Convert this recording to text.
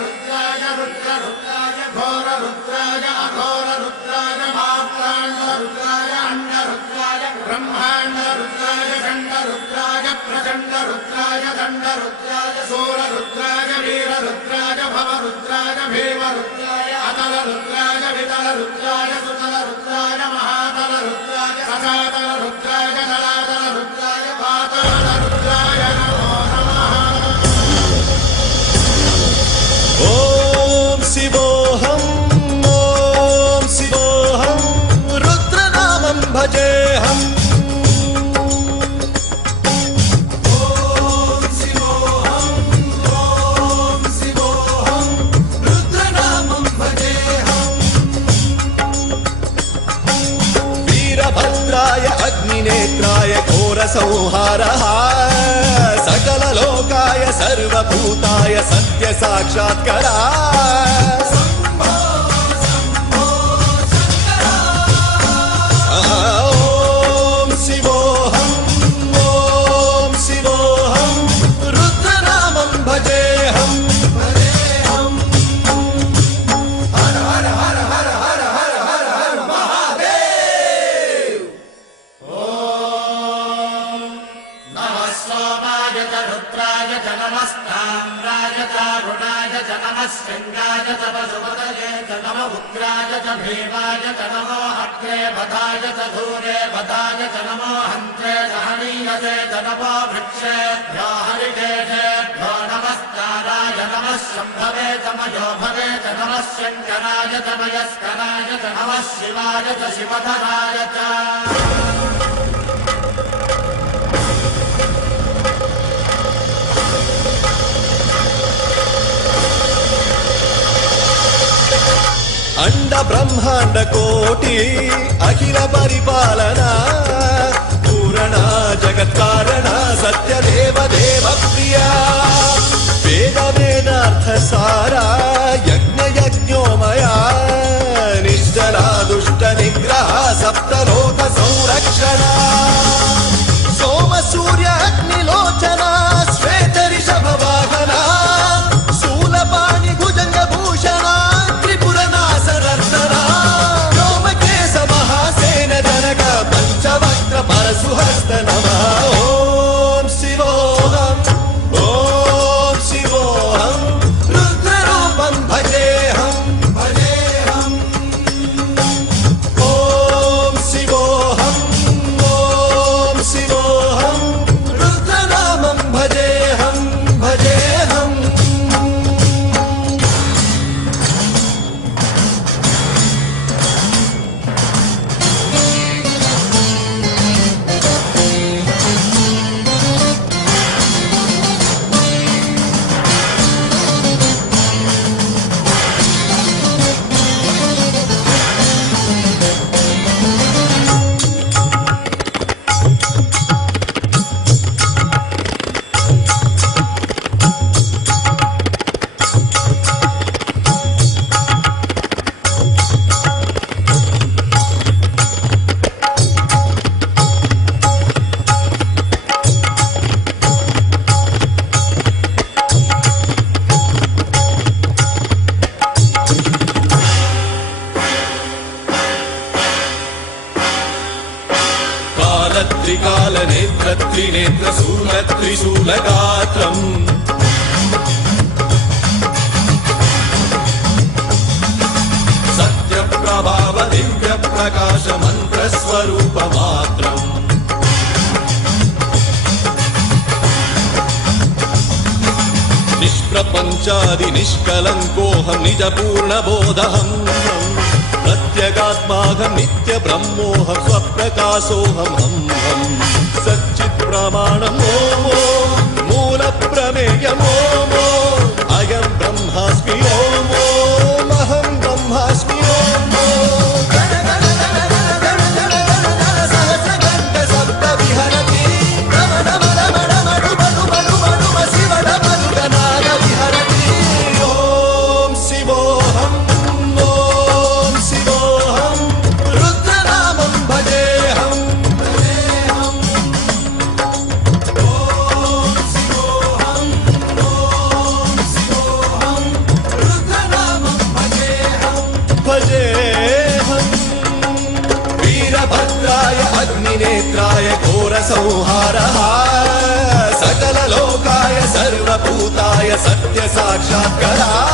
रुद्राय रुद्ररुद्राय घोररुद्राय अघोररुद्राय मार्ताण्डरुद्राय अण्डरुद्राय ब्रह्माण्डरुद्राय खण्डरुद्राय प्रचण्डरुद्राय दण्डरुद्राय सूररुद्राय वीररुद्राय भवरुद्राय भीमरुद्राय अतलरुद्राय वितलरुद्राय सुतलरुद्राय महातलरुद्राय सचातलरुद्राय जलातलरुद्राय पातालरुद्राय नमो नमः। ओम शिवोऽहं रुद्रनामं भजेऽहम्। वीरभद्राय अग्निनेत्राय घोरसंहारः सकललोकाय सर्वभूताय सत्यसाक्षात्करा। ॐ शिवोऽहं रुद्रनामं भजेऽहम्। हर हर हर हर हर हर हर हर महादेव। नमः सोमाय च रुद्राय च नमस्ताम्राय च रुणाय च नमः शृङ्गाय च पशुपतये च नमः उग्राय च भीमाय च नमो अग्रे बधाय च धूरे बधाय च नमो हन्त्रे च हनीयसे च नमो वृक्षेभ्यो हरिकेशेभ्यो नमस्काराय नमः शम्भवे च मयोभवे च नमः शङ्कराय च मयस्कराय च नमः शिवाय च शिवधराय च। अंड ब्रह्मांड कोटि अखिल परिपालना पूरणा जगत्कारणा सत्यदेव देव प्रिया वेद वेदार्थ सारा यज्ञ यज्ञोमया निश्चला दुष्ट निग्रह सप्तलोक संरक्षणा सोम सूर्य अग्निलोचना श्वेत ऋषभ वाहना शूलपाणि भुजंग भूषणा परशुहस्त नमः। ओम शिवोऽहं रुद्ररूपं भजेऽहम्। ओम शिवोऽहं रुद्रनामं भजेऽहम्। त्रिकाल नेत्र त्रिनेत्र शूल त्रिशूलगात्रम् सत्य प्रभाव दिव्य प्रकाश मंत्र स्वरूप मात्रम् निष्प्रपंचादि निष्कलंकोऽहं निज पूर्ण बोधहम् प्रत्यगात्माहं नित्य ब्रह्मोऽहं स्वप्रकाशोऽहं हम सच्चित् प्रमाणम् ओम मूल प्रमेयम् ओम अयं ब्रह्मास्मि ओम अहं ब्रह्मास्मि ओम घोर संहारः सकल लोकाय सर्वभूताय सत्य साक्षात्कारः